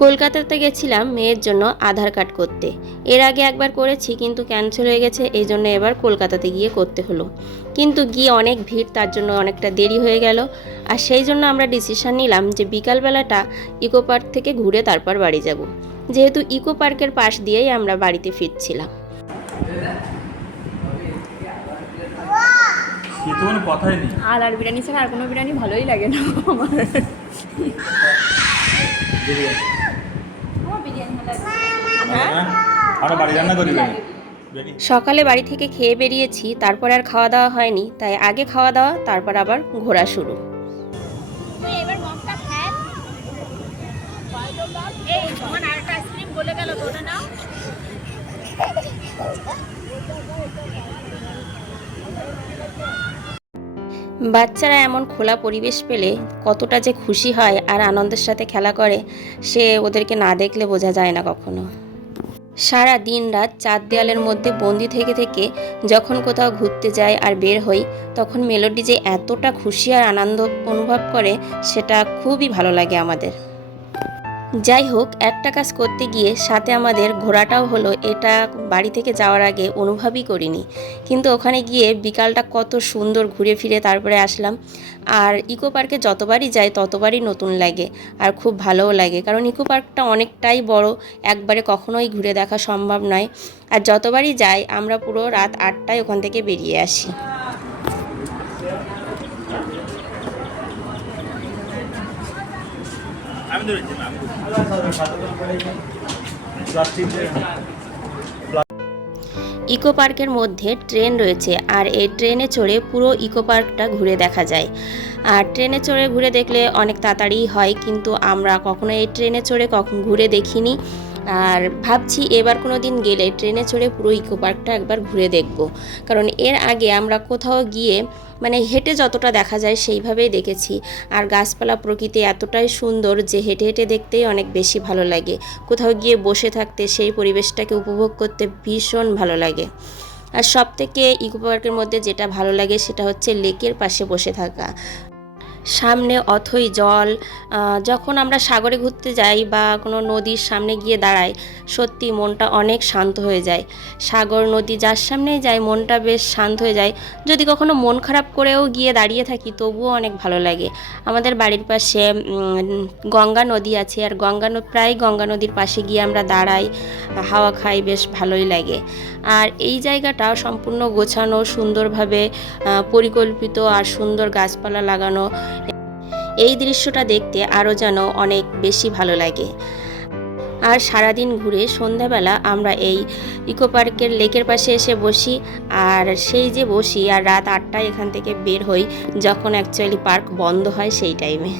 কলকাতাতে গেছিলাম মেয়ের জন্য আধার কার্ড করতে। এর আগে একবার করেছি কিন্তু ক্যান্সেল হয়ে গেছে, এই জন্য এবার কলকাতাতে গিয়ে করতে হলো। কিন্তু গিয়ে অনেক ভিড়, তার জন্য অনেকটা দেরি হয়ে গেল। আর সেই জন্য আমরা ডিসিশন নিলাম যে বিকালবেলাটা ইকো পার্ক থেকে ঘুরে তারপর বাড়ি যাব, যেহেতু ইকো পার্কের পাশ দিয়েই আমরা বাড়িতে ফিরছিলাম। কথাই নেই। আর বিরিয়ানি ছাড়া আর কোনো বিরিয়ানি ভালোই লাগে না আমার। সকালে বাড়ি থেকে খেয়ে বেরিয়েছি, তারপর আর খাওয়া দাওয়া হয়নি, তাই আগে খাওয়া দাওয়া, তারপর আবার ঘোরা শুরু। বাচ্চারা এমন খোলা পরিবেশ পেলে কতটা যে খুশি হয় আর আনন্দের সাথে খেলা করে, সে ওদেরকে না দেখলে বোঝা যায় না কখনো। সারা দিন রাত চার দেয়ালের মধ্যে বন্দি থেকে থেকে যখন কোথাও ঘুরতে যাই আর বের হই, তখন মেলোডি যে এতটা খুশি আর আনন্দ অনুভব করে, সেটা খুবই ভালো লাগে আমাদের। যাই হোক, একটা কাজ করতে গিয়ে সাথে আমাদের ঘোরাটাও হলো, এটা বাড়ি থেকে যাওয়ার আগে অনুভবই করিনি। কিন্তু ওখানে গিয়ে বিকালটা কত সুন্দর ঘুরে ফিরে তারপরে আসলাম। আর ইকো পার্কে যতবারই যাই ততবারই নতুন লাগে আর খুব ভালোও লাগে, কারণ ইকো পার্কটা অনেকটাই বড়, একবারে কখনোই ঘুরে দেখা সম্ভব নয়। আর যতবারই যাই আমরা পুরো রাত 8টায় ওখান থেকে বেরিয়ে আসি। ইকো পার্কের মধ্যে ট্রেন রয়েছে, আর এই ট্রেনে চড়ে পুরো ইকো পার্কটা ঘুরে দেখা যায়। আর ট্রেনে চড়ে ঘুরে দেখলে অনেক তাড়াতাড়ি হয়, কিন্তু আমরা কখনো এই ট্রেনে চড়ে ঘুরে দেখিনি। আর ভাবছি এবার কোনো দিন গেলে ট্রেনে চড়ে পুরো ইকো পার্কটা একবার ঘুরে দেখব, কারণ এর আগে আমরা কোথাও গিয়ে মানে হেঁটে যতটা দেখা যায় সেইভাবেই দেখেছি। আর গাছপালা প্রকৃতি এতটাই সুন্দর যে হেঁটে হেঁটে দেখতেই অনেক বেশি ভালো লাগে। কোথাও গিয়ে বসে থাকতে, সেই পরিবেশটাকে উপভোগ করতে ভীষণ ভালো লাগে। আর সবথেকে ইকো পার্কের মধ্যে যেটা ভালো লাগে সেটা হচ্ছে লেকের পাশে বসে থাকা, সামনে অথই জল। যখন আমরা সাগরে ঘুরতে যাই বা কোনো নদীর সামনে গিয়ে দাঁড়াই, সত্যি মনটা অনেক শান্ত হয়ে যায়। সাগর নদী যার সামনেই যাই মনটা বেশ শান্ত হয়ে যায়। যদি কখনো মন খারাপ করেও গিয়ে দাঁড়িয়ে থাকি তবুও অনেক ভালো লাগে। আমাদের বাড়ির পাশে গঙ্গা নদী আছে, আর প্রায় গঙ্গা নদীর পাশে গিয়ে আমরা দাঁড়াই, হাওয়া খাই, বেশ ভালোই লাগে। আর এই জায়গাটা সম্পূর্ণ গোছানো, সুন্দরভাবে পরিকল্পিত আর সুন্দর গাছপালা লাগানো। এই দৃশ্যটা দেখতে আরও যেন অনেক বেশি ভালো লাগে। আর সারাদিন ঘুরে সন্ধ্যাবেলা আমরা এই ইকো পার্কের লেকের পাশে এসে বসি। আর সেই যে বসি আর রাত 8টায় এখান থেকে বের হই, যখন অ্যাকচুয়ালি পার্ক বন্ধ হয় সেই টাইমে।